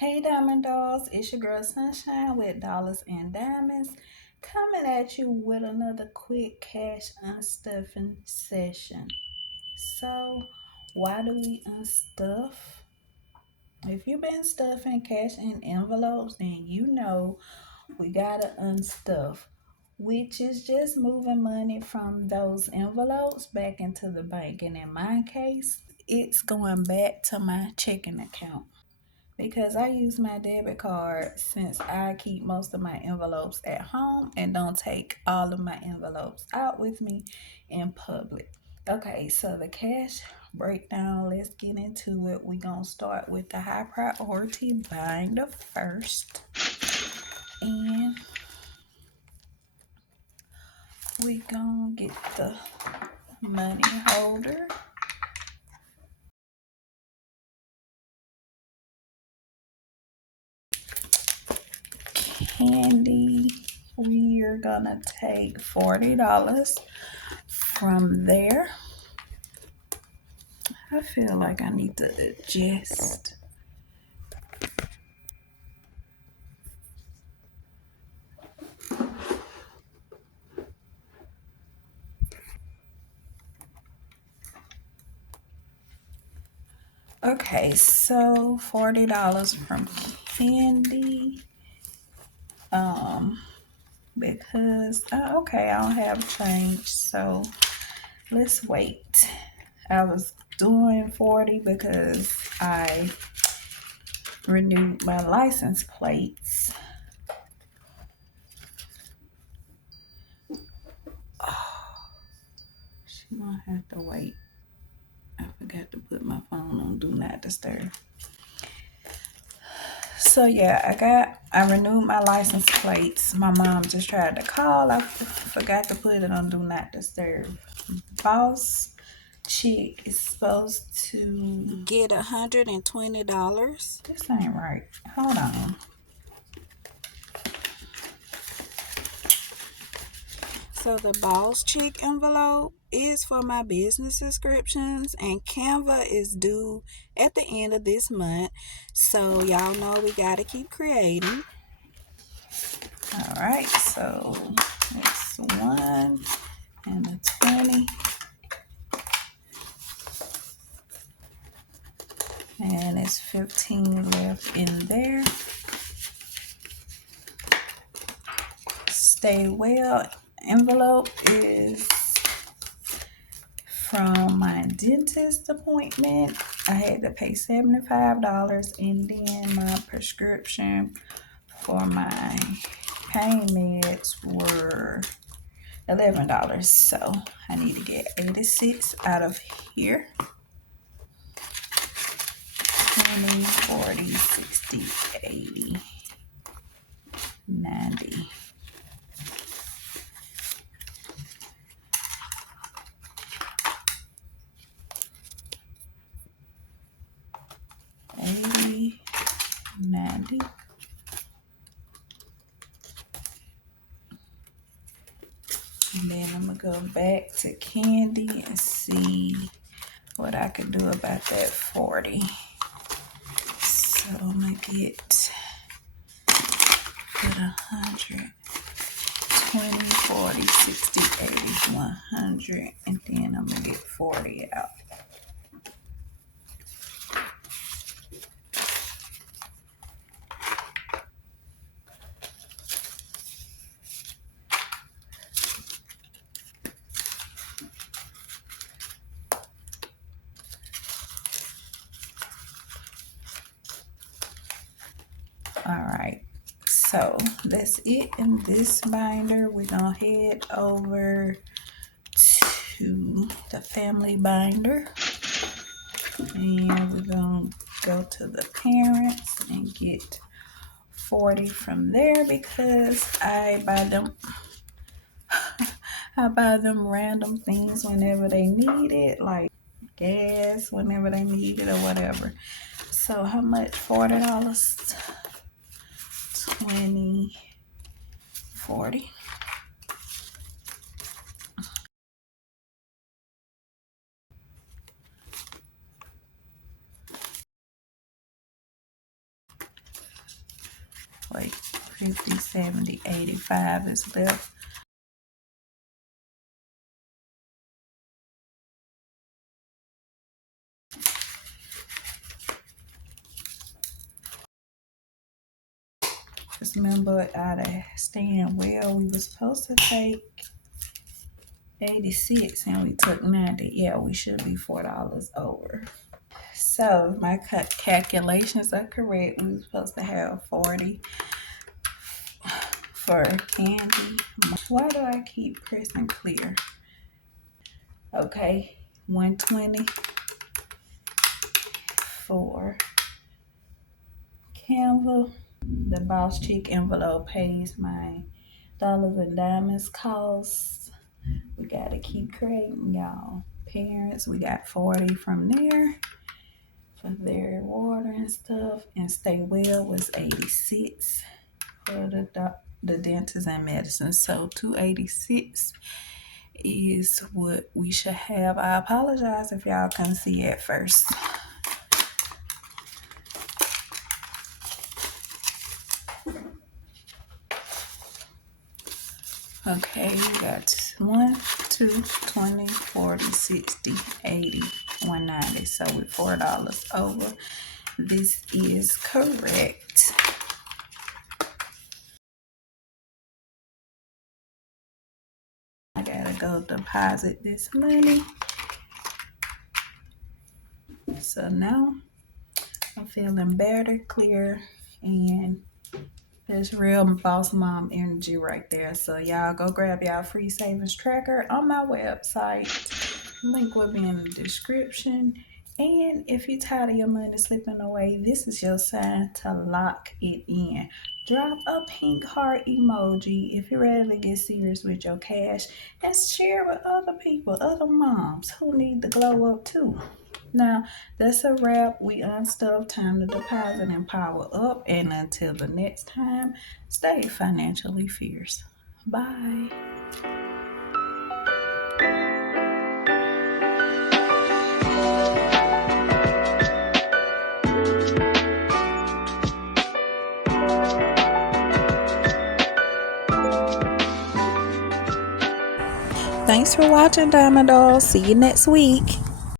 Hey Diamond Dolls, it's your girl Sunshine with Dollars and Diamonds coming at you with another quick cash unstuffing session. So, why do we unstuff? If you've been stuffing cash in envelopes, then you know we gotta unstuff, which is just moving money from those envelopes back into the bank. And in my case, it's going back to my checking account because I use my debit card since I keep most of my envelopes at home and don't take all of my envelopes out with me in public. Okay, so the cash breakdown, let's get into it. We're going to start with the high priority binder first. And we're going to get the money holder. Candy, we are going to take $40 from there. I feel like I need to adjust. Okay, so $40 from Candy. Because okay, I don't have change, so let's wait. I was doing 40 because I renewed my license plates. She gonna have to wait. I forgot to put my phone on do not disturb. So yeah, I renewed my license plates. My mom just tried to call. I forgot to put it on do not disturb. Boss chick is supposed to get $120. This ain't right. Hold on. So the Boss Chick envelope is for my business subscriptions, and Canva is due at the end of this month. So y'all know we gotta keep creating. All right, so it's 1 and a 20. And it's 15 left in there. Stay Well envelope is from my dentist appointment. I had to pay $75, and then my prescription for my pain meds were $11. So I need to get 86 out of here. 20, 40, 60, 80, 90. $80, 90. And then I'm gonna go back to Candy and see what I can do about that 40. So I'm gonna get put 100, 20, 40, 60, 80, 100, and then I'm gonna get 40 out. All right, so that's it in this binder. We're gonna head over to the family binder, and we're gonna go to the parents and get 40 from there because I buy them random things whenever they need it, like gas whenever they need it or whatever. So how much? $40, 20, 40. like 50, 70, 85 is left. Just remember out of staying well, we were supposed to take 86 and we took 90. Yeah, we should be $4 over. So my calculations are correct. We were supposed to have 40 for candy. Why do I keep pressing clear? Okay, 120 for Canva. The Boss Chick envelope pays my dollars and diamonds costs. We gotta keep creating, y'all. Parents, we got 40 from there for their water and stuff. And Stay Well was 86 for the dentist and medicine. So 286 is what we should have. I apologize if y'all couldn't see at first. Okay, you got 1, 2, 20, 40, 60, 80, 190. So we're $4 over. This is correct. I gotta go deposit this money. So now I'm feeling better, clear, and there's real boss mom energy right there. So y'all go grab y'all free savings tracker on my website. Link will be in the description. And if you're tired of your money slipping away, this is your sign to lock it in. Drop a pink heart emoji if you're ready to get serious with your cash, and share with other people, other moms who need the glow up too. Now, that's a wrap. We unstuffed. Time to deposit and power up. And until the next time, stay financially fierce. Bye. Thanks for watching, Diamond Dolls. See you next week.